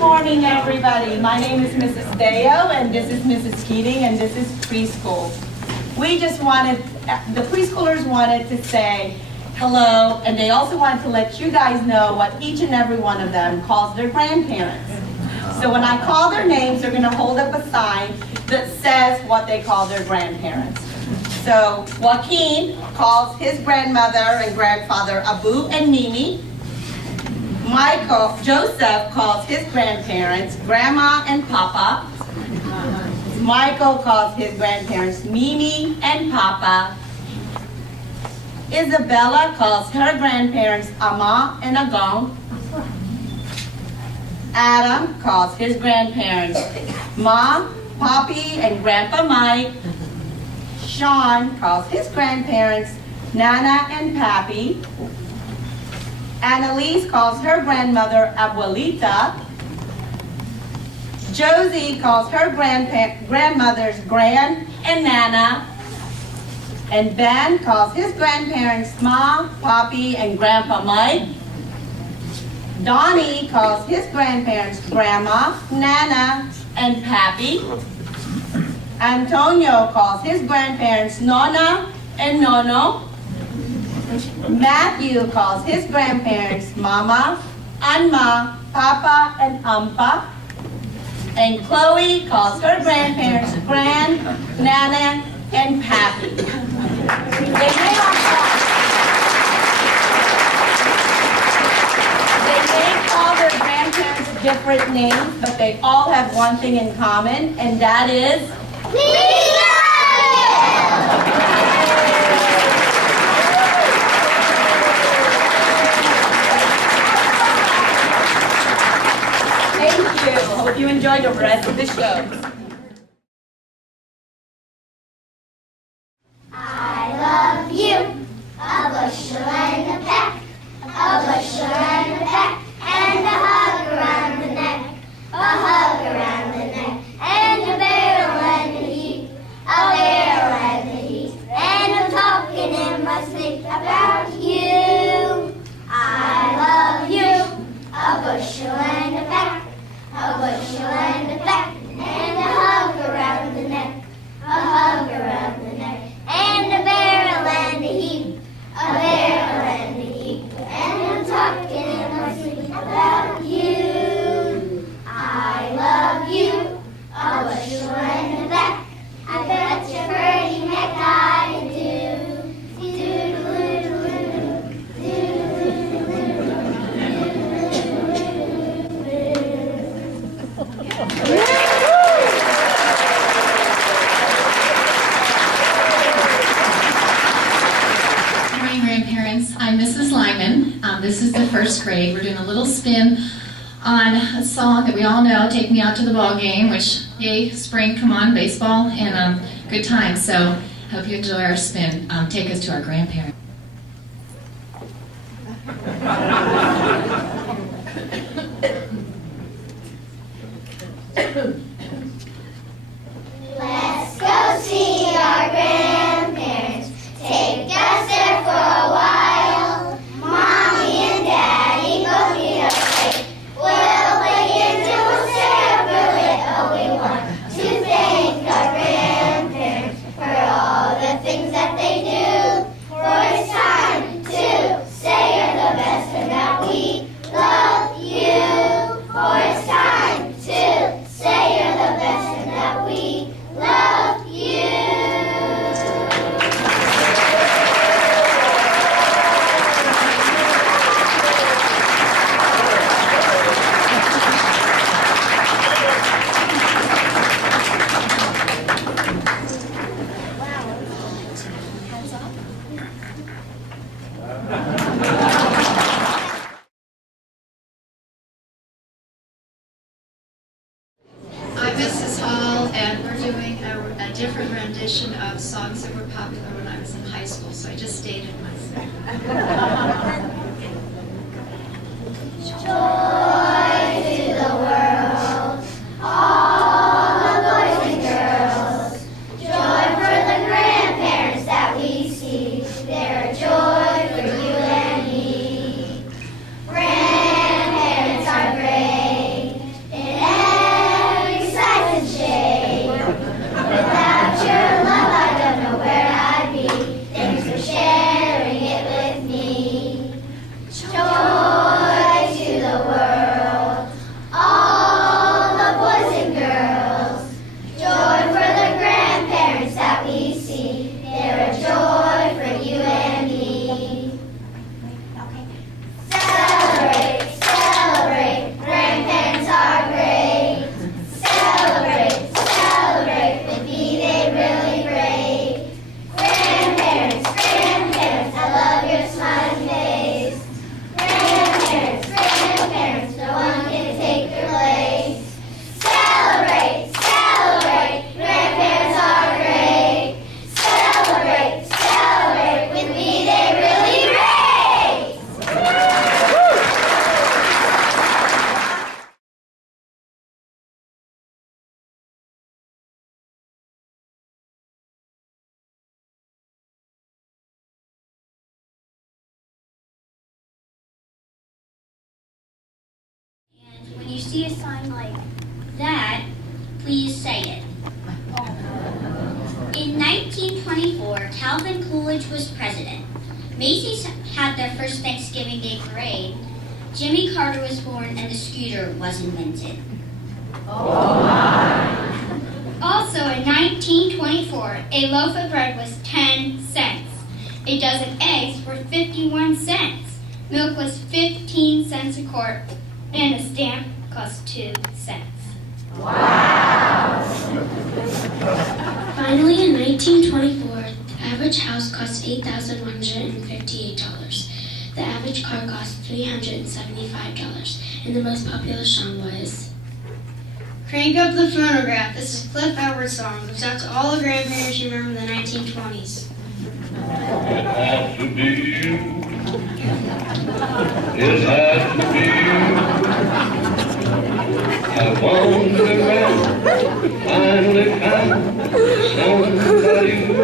morning, everybody. My name is Mrs. Deo, and this is Mrs. Keating, and this is preschool. We just wanted, the preschoolers wanted to say hello, and they also wanted to let you guys know what each and every one of them calls their grandparents. So when I call their names, they're going to hold up a sign that says what they call their grandparents. So Joaquin calls his grandmother and grandfather Abu and Mimi. Joseph calls his grandparents Grandma and Papa. Michael calls his grandparents Mimi and Papa. Isabella calls her grandparents Ama and Agong. Adam calls his grandparents Mom, Poppy, and Grandpa Mike. Sean calls his grandparents Nana and Pappy. Annalise calls her grandmother Abuelita. Josie calls her grandmothers Gran and Nana. And Ben calls his grandparents Ma, Poppy, and Grandpa Mike. Donnie calls his grandparents Grandma, Nana, and Pappy. Antonio calls his grandparents Nona and Nono. Matthew calls his grandparents Mama, Anma, Papa, and Ampa. And Chloe calls her grandparents Gran, Nana, and Pappy. They may call their grandparents different names, but they all have one thing in common, and that is we love you! Thank you. Hope you enjoy the rest of the show. I love you, a bushel and a peck, a bushel and a peck, and a hug around the neck, a hug around the neck, and a barrel and a heap, a barrel and a heap, and I'm talking in my sleep about you. I love you, a bushel and a peck, a bushel and a peck, and a hug around the neck, a hug around the neck, and a barrel and a heap, a barrel and a heap, and I'm talking in my sleep about you. I love you, a bushel and a peck, I bet your pretty neck I do. I'm Mrs. Lyman. This is the first grade. We're doing a little spin on a song that we all know, Take Me Out to the Ball Game, which, yay, spring, come on, baseball, and good times. So I hope you enjoy our spin. Take us to our grandparents. Let's go see our grandparents. Take us there for a while. Mommy and Daddy both need a break. We'll play games and we'll stay up early. Oh, we want to thank our grandparents for all the things that they do. For it's time to say you're the best and that we love you. For it's time to say you're the best and that we love you. I'm Mrs. Hall, and we're doing a different rendition of songs that were popular when I was in high school, so I just dated myself. Joy to the world, all the boys and girls. Joy for the grandparents that we see. They're a joy for you and me. Grandparents are great. see a sign like that, please say it. In 1924, Calvin Coolidge was president. Macy's had their first Thanksgiving Day parade. Jimmy Carter was born and the scooter was invented. Also in 1924, a loaf of bread was 10 cents. A dozen eggs were 51 cents. Milk was 15 cents a quart, and a stamp cost 2 cents. Finally, in 1924, the average house cost $8,158. The average car cost $375, and the most popular song was Crank Up the Phonograph. This is a Cliff Edwards song. It goes out to all the grandparents who remember the 1920s. It had to be you. It had to be you. I wandered around, finally found somebody who.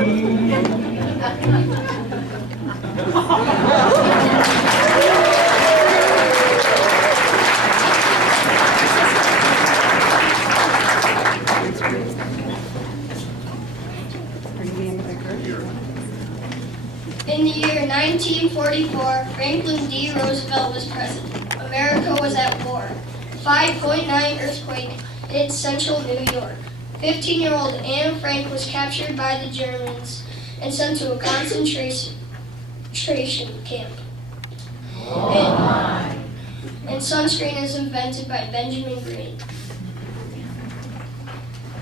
In the year 1944, Franklin D. Roosevelt was president. America was at war. 5.9 earthquake hit central New York. 15-year-old Anne Frank was captured by the Germans and sent to a concentration camp. And sunscreen is invented by Benjamin Green.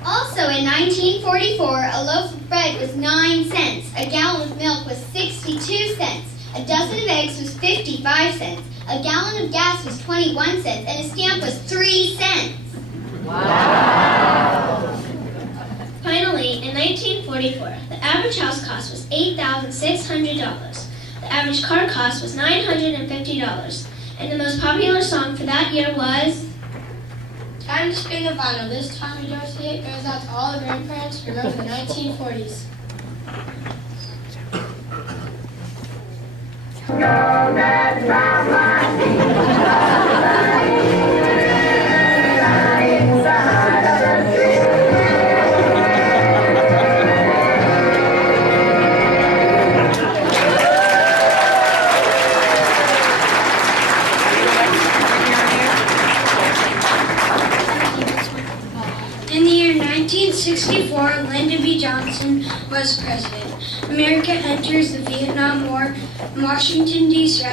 Also in 1944, a loaf of bread was 9 cents, a gallon of milk was 62 cents, a dozen of eggs was 55 cents, a gallon of gas was 21 cents, and a stamp was 3 cents. Finally, in 1944, the average house cost was $8,600. The average car cost was $950, and the most popular song for that year was Time to spin the vinyl. This time you don't see it goes out to all the grandparents who remember the 1940s. In the year 1964, Lyndon B. Johnson was president. America enters the Vietnam War. Washington, D.C.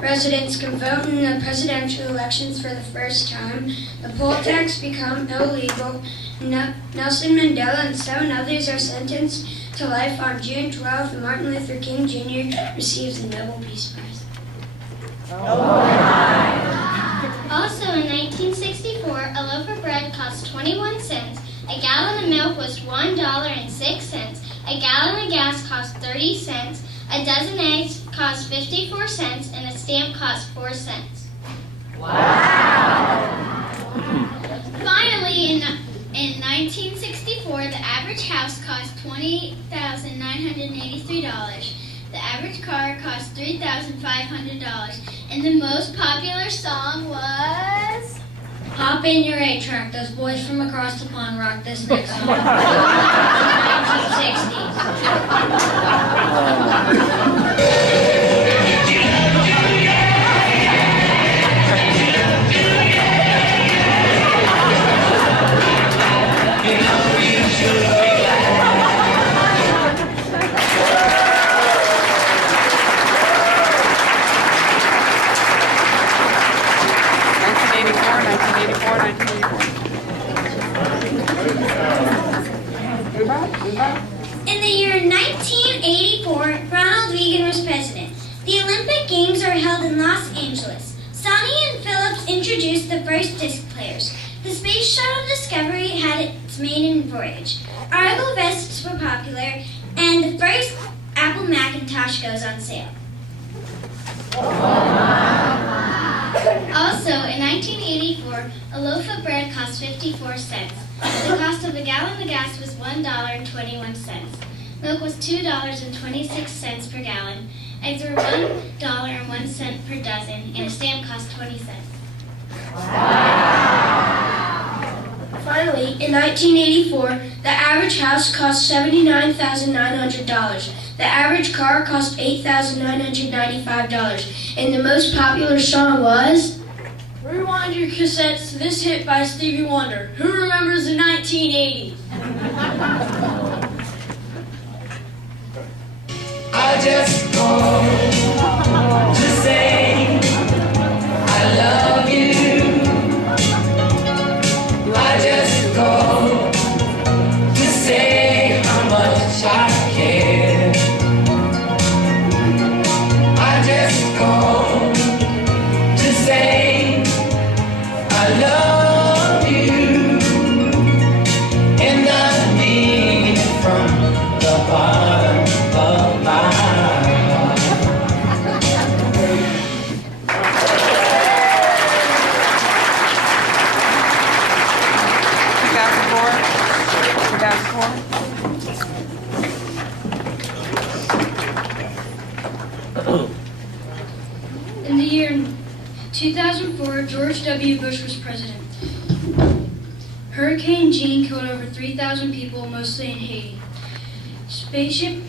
residents can vote in the presidential elections for the first time. The poll tax become illegal. Nelson Mandela and 7 others are sentenced to life on June 12th. Martin Luther King Jr. receives the Nobel Peace Prize. Also in 1964, a loaf of bread cost 21 cents, a gallon of milk was $1.06, a gallon of gas cost 30 cents, a dozen eggs cost 54 cents, and a stamp cost 4 cents. Finally, in 1964, the average house cost $20,983. The average car cost $3,500, and the most popular song was... Hop in your 8-track. Those boys from across the pond rock this next song. 1964. In the year 1984, Ronald Reagan was president. The Olympic Games are held in Los Angeles. Sonny and Phillips introduced the first disc players. The Space Shuttle Discovery had its maiden voyage. Argo vests were popular, and the first Apple Macintosh goes on sale. Also, in 1984, a loaf of bread cost 54 cents. The cost of a gallon of gas was $1.21. Milk was $2.26 per gallon. Eggs were $1.01 per dozen, and a stamp cost 20 cents. In 1984, the average house cost $79,900. The average car cost $8,995. And the most popular song was... Rewind your cassettes to this hit by Stevie Wonder. Who remembers the 1980s? I just called to say I love you. I just called to say how much I care. I just called to say I love you, and I mean it from the bottom of my heart. 2004? In the year 2004, George W. Bush was president. Hurricane Jeanne killed over 3,000 people, mostly in Haiti. Spaceship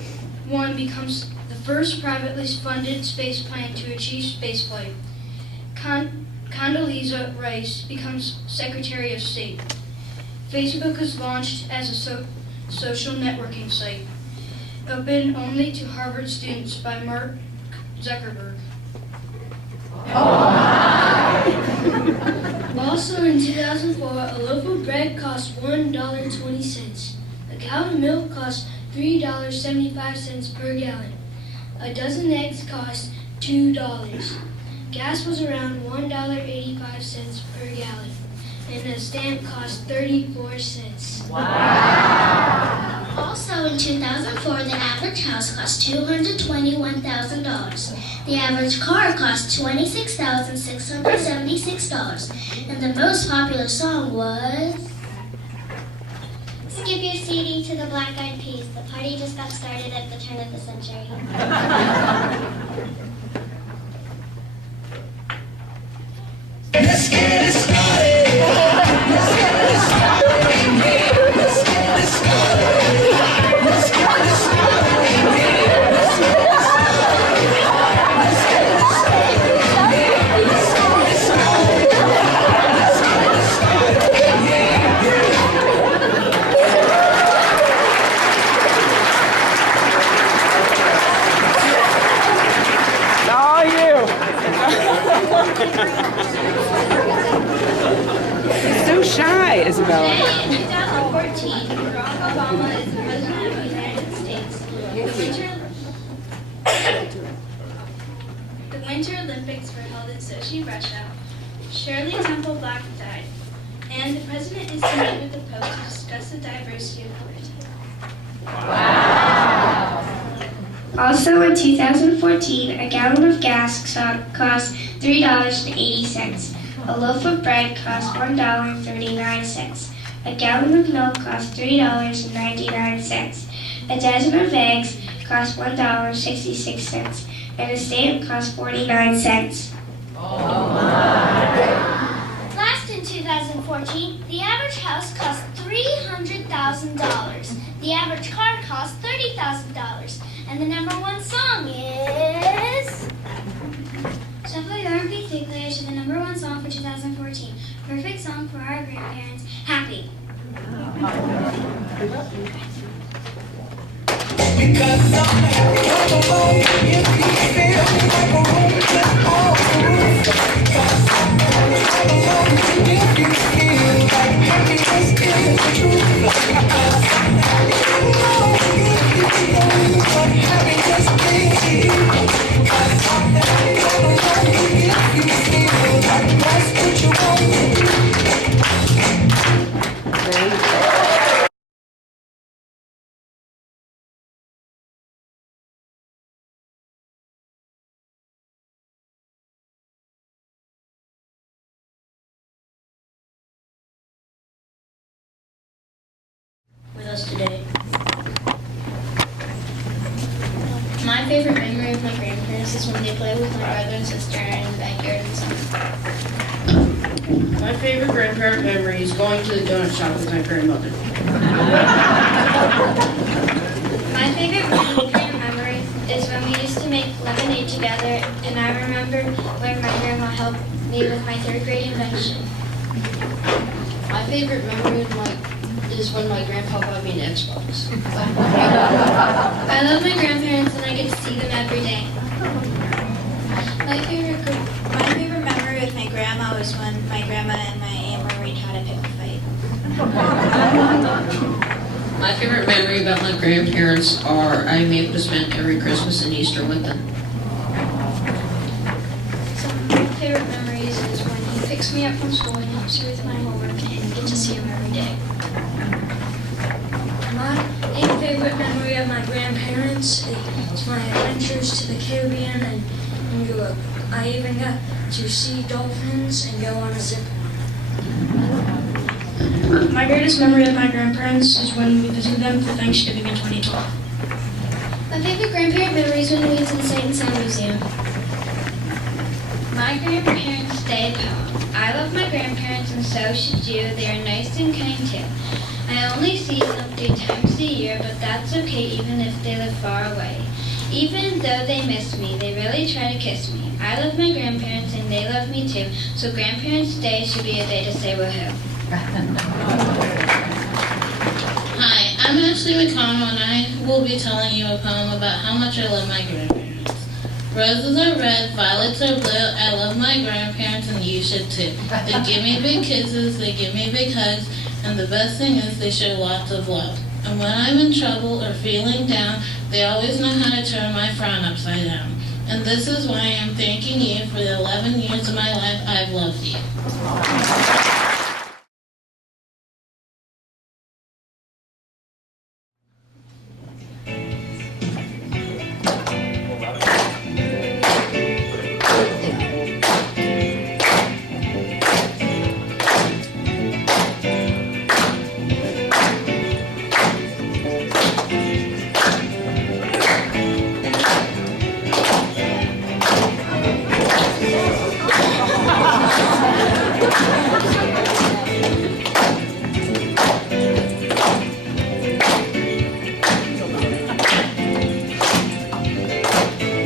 One becomes the first privately funded space plane to achieve spaceflight. Condoleezza Rice becomes Secretary of State. Facebook is launched as a social networking site, open only to Harvard students by Mark Zuckerberg. Also in 2004, a loaf of bread cost $1.20. A gallon of milk cost $3.75 per gallon. A dozen eggs cost $2. Gas was around $1.85 per gallon. And a stamp cost 34 cents. Also in 2004, the average house cost $221,000. The average car cost $26,676. And the most popular song was... Skip your CD to the Black Eyed Peas. The party just got started at the turn of the century. Let's get it started. Let's get it started in here. Let's get it started. Let's get it started in here. Let's get it started. Let's get it started in here. Let's get it started. Let's get it started in here. All you. So shy, Isabella. Today in 2014, Barack Obama is the President of the United States. The Winter Olympics were held in Sochi, Russia. Shirley Temple Black died. And the President is to meet with the Pope to discuss the diversity of religion. Also in 2014, a gallon of gas cost $3.80. A loaf of bread cost $1.39. A gallon of milk cost $3.99. A dozen of eggs cost $1.66. And a stamp cost 49 cents. Last in 2014, the average house cost $300,000. The average car cost $30,000. And the number one song is... Shuffle Your Feet Thickly to the number one song for 2014. Perfect song for our grandparents. Happy. Because I'm happy all alone. If you feel like a room, just all through. Because I'm happy all alone. If you feel like happiness is the truth. Because I'm happy all alone. If you know what happiness is. Because I'm happy all alone. If you feel like that's what you want to do. With us today. My favorite memory of my grandparents is when they played with my brother and sister in the backyard in the summer. My favorite grandparent memory is going to the donut shop with my grandmother. My favorite grandparent memory is when we used to make lemonade together, and I remember when my grandma helped me with my third grade invention. My favorite memory is when my grandpa bought me an Xbox. I love my grandparents and I get to see them every day. My favorite memory with my grandma was when my grandma and my Aunt Maureen had a pickle fight. My favorite memory about my grandparents are I'm able to spend every Christmas and Easter with them. Some of my favorite memories is when he picks me up from school and helps me with my homework and get to see him every day. My favorite memory of my grandparents is my adventures to the Caribbean and Europe. I even got to see dolphins and go on a zip line. My greatest memory of my grandparents is when we visited them for Thanksgiving in 2012. My favorite grandparent memory is when we went to the Sight and Sound Museum. My grandparents stayed home. I love my grandparents and so should you. They are nice and kind too. I only see them 3 times a year, but that's okay even if they live far away. Even though they miss me, they really try to kiss me. I love my grandparents and they love me too, so Grandparents' Day should be a day to say woohoo. Hi, I'm Ashley McConnell, and I will be telling you a poem about how much I love my grandparents. Roses are red, violets are blue. I love my grandparents, and you should too. They give me big kisses, they give me big hugs, and the best thing is they show lots of love. And when I'm in trouble or feeling down, they always know how to turn my frown upside down. And this is why I'm thanking you for the 11 years of my life I've loved you.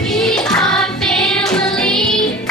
We are family.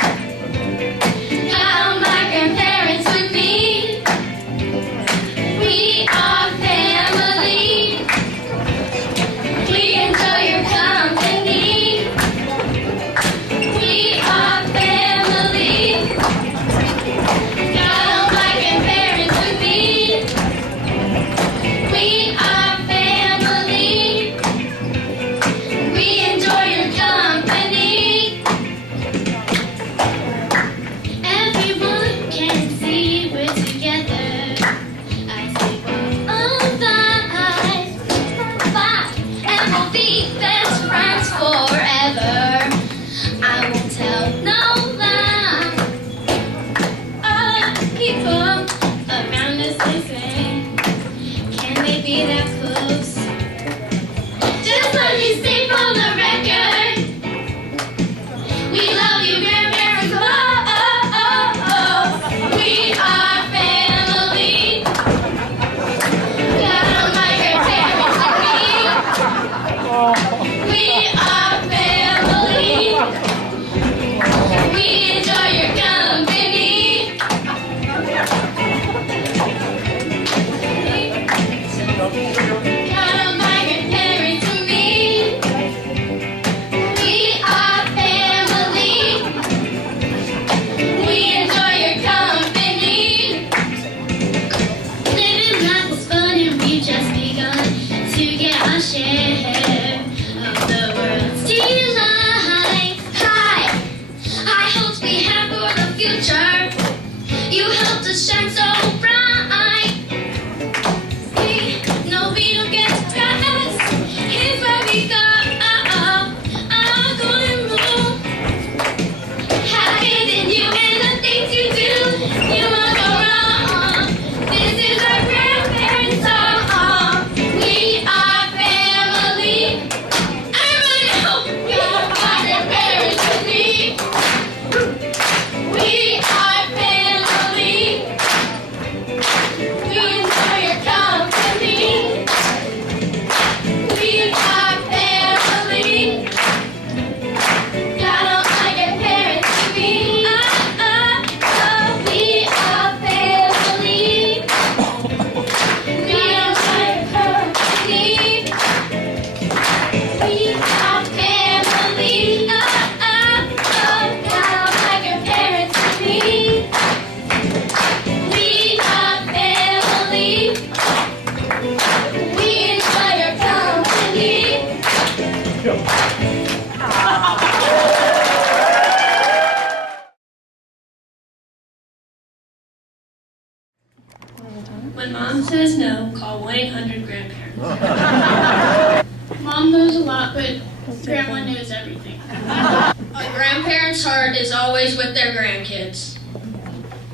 When mom says no, call 1-800-GRANDPARENTS. Mom knows a lot, but grandma knows everything. A grandparent's heart is always with their grandkids.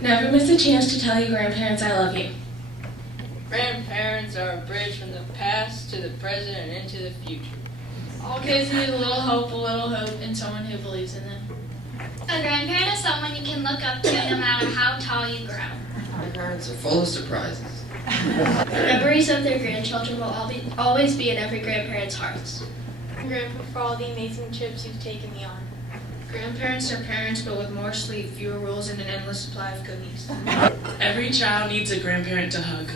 Never miss a chance to tell your grandparents I love you. Grandparents are a bridge from the past to the present and into the future. All kids need a little hope, and someone who believes in them. A grandparent is someone you can look up to no matter how tall you grow. Grandparents are full of surprises. Memories of their grandchildren will always be in every grandparent's hearts. Grandpa, for all the amazing trips you've taken me on. Grandparents are parents, but with more sleep, fewer rules, and an endless supply of cookies. Every child needs a grandparent to hug.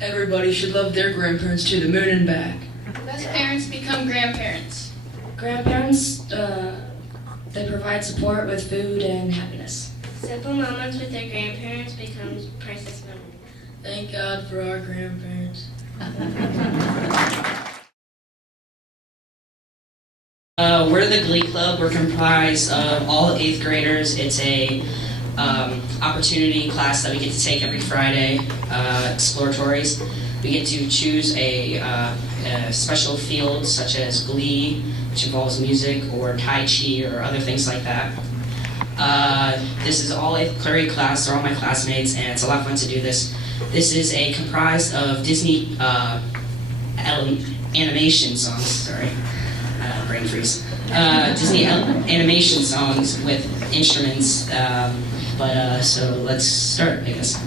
Everybody should love their grandparents to the moon and back. Best parents become grandparents. Grandparents, they provide support with food and happiness. Simple moments with their grandparents becomes priceless memories. Thank God for our grandparents. We're the Glee Club. We're comprised of all 8th graders. It's a opportunity class that we get to take every Friday, exploratories. We get to choose a special field such as Glee, which involves music, or Tai Chi, or other things like that. This is all 8th grade class. They're all my classmates, and it's a lot of fun to do this. This is comprised of Disney animation songs. Sorry. Brain freeze. Disney animation songs with instruments, so let's start, I guess.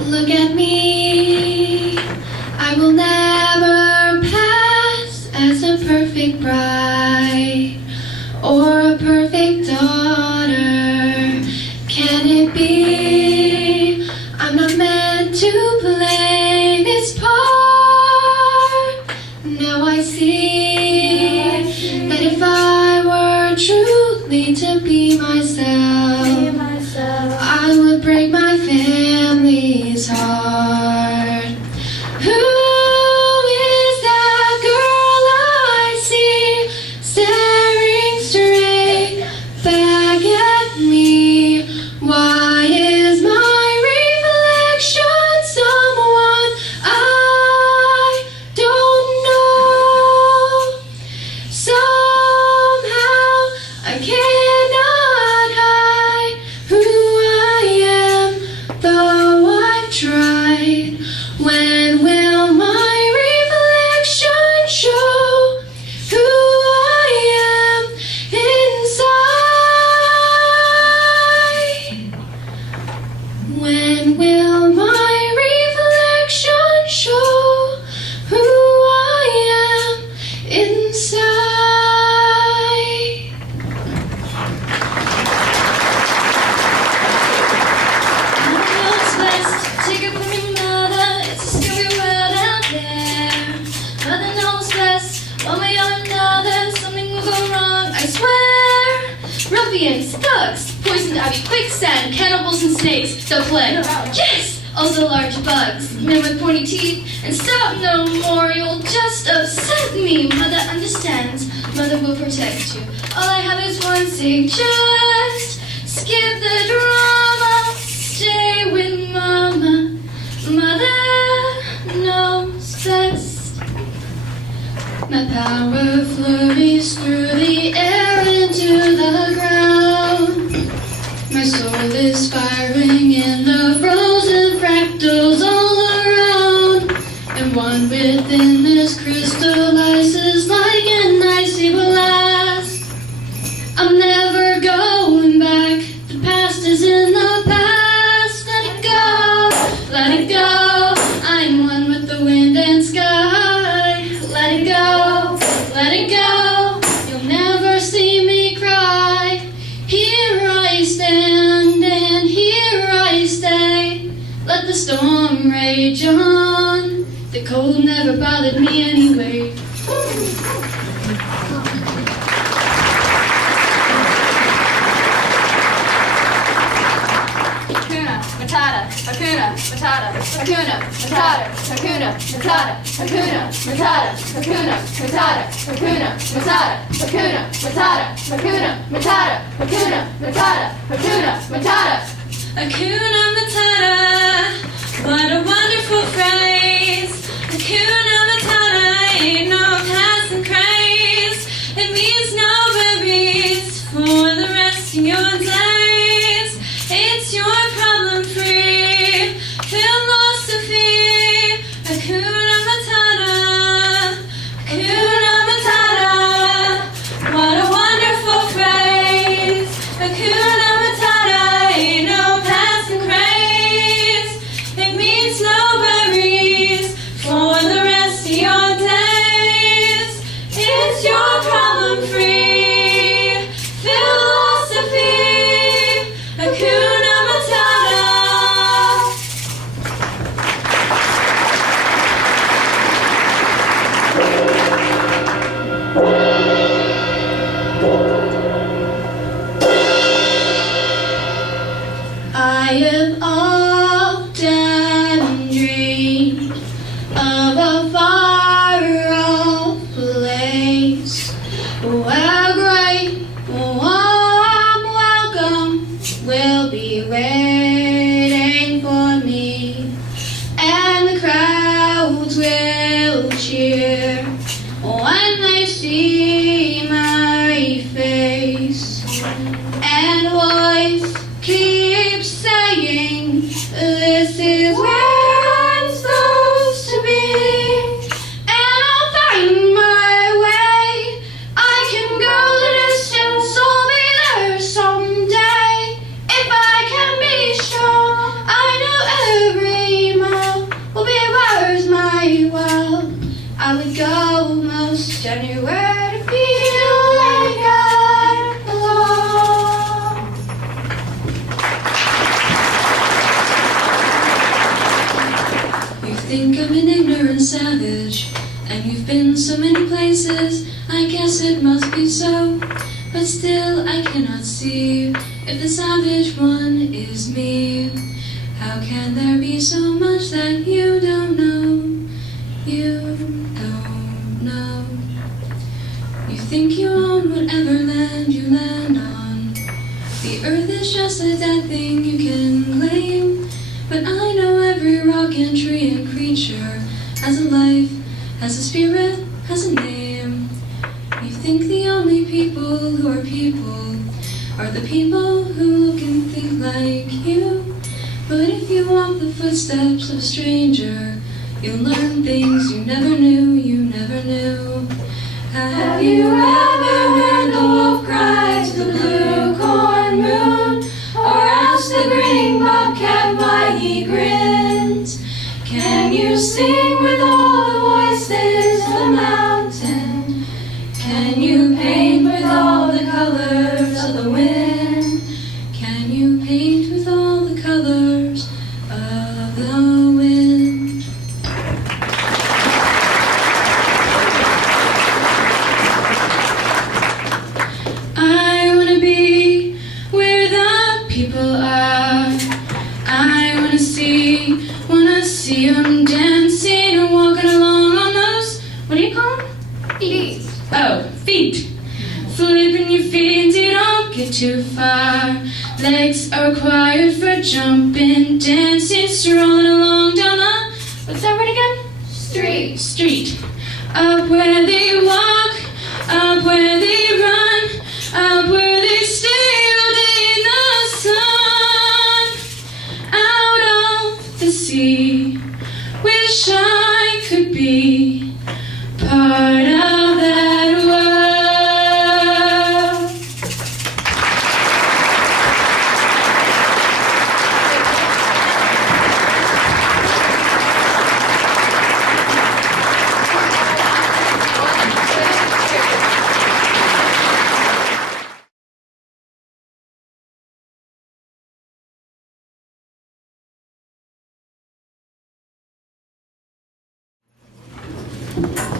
Look at me, I will never pass as a perfect bride or a perfect daughter. Can it be I'm not meant to play this part? Now I see that if I were truly to be myself, I would break my family's heart. Who is that girl I see staring straight back at me? Why is my reflection someone I don't know? Somehow I cannot hide who I am, though I've tried. When will my reflection show who I am inside? When will my reflection show who I am inside? Nothing knows best. Take it from your mother. It's a scary world out there. Nothing knows best. One way or another, something will go wrong. I swear. Ruffians, thugs, poisoned ivy, quicksand, cannibals and snakes. The plague. Yes. Also large bugs, men with pointy teeth, and stop no more. You'll just upset me. Mother understands. Mother will protect you. All I have is one suggest. Skip the drama. Stay with mama. Mother knows best. My power flurries through the air into the ground. My soul is firing in the frozen fractals all around. And one within this crystallizes like an icy blast. I'm never going back. The past is in the past. Let it go, let it go. I'm one with the wind and sky. Let it go, let it go. You'll never see me cry. Here I stand and here I stay. Let the storm rage on. The cold never bothered me anyway. Hakuna Matata, Hakuna Matata. Hakuna Matata, Hakuna Matata, Hakuna Matata, Hakuna Matata, Hakuna Matata, Hakuna Matata, Hakuna Matata, Hakuna Matata, Hakuna Matata. Hakuna Matata, what a wonderful phrase. Hakuna Matata ain't no passing craze. It means no worries for the rest of your days. It's your problem-free philosophy. Hakuna Matata, Hakuna Matata, what a wonderful phrase. Hakuna Matata ain't no passing craze. It means no worries for the rest of your days. It's your problem-free philosophy. Hakuna Matata. I have often dreamed of a far-off place where great warm welcome will be waiting for me, and the crowds will cheer when they see my face, and a voice keeps saying, this is where I'm supposed to be, and I'll find my way. I can go the distance, I'll be there someday. If I can be sure, I know every mile will be worth my while. I would go most anywhere to feel like I belong. You think I'm an ignorant savage, and you've been so many places, I guess it must be so. But still I cannot see if the savage one is me. How can there be so much that you don't know? You don't know. You think you own whatever land you land on. The earth is just a dead thing you can claim. But I know every rock and tree and creature has a life, has a spirit, has a name. You think the only people who are people are the people who look and think like you. But if you walk the footsteps of a stranger, you'll learn things you never knew, you never knew. Have you ever heard the wolf cry to the blue corn moon? Or asked the grinning bobcat why he grins? Can you sing with all the voices of the mountain? Can you paint with all the colors of the wind? Can you paint with all the colors of the wind? I wanna be where the people are. I wanna see them dancing and walking along on those, what do you call them? Feet. Oh, feet. Flipping your feet, you don't get too far. Legs are required for jumping, dancing, strolling along down the, what's that word again? Street. Up where they walk, up where they run, up where they stay all day in the sun. Out of the sea, wish I could be part of that world.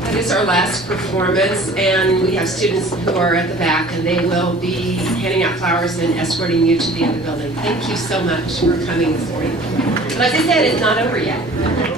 That is our last performance, and we have students who are at the back, and they will be handing out flowers and escorting you to the other building. Thank you so much for coming this morning. But as I said, it's not over yet.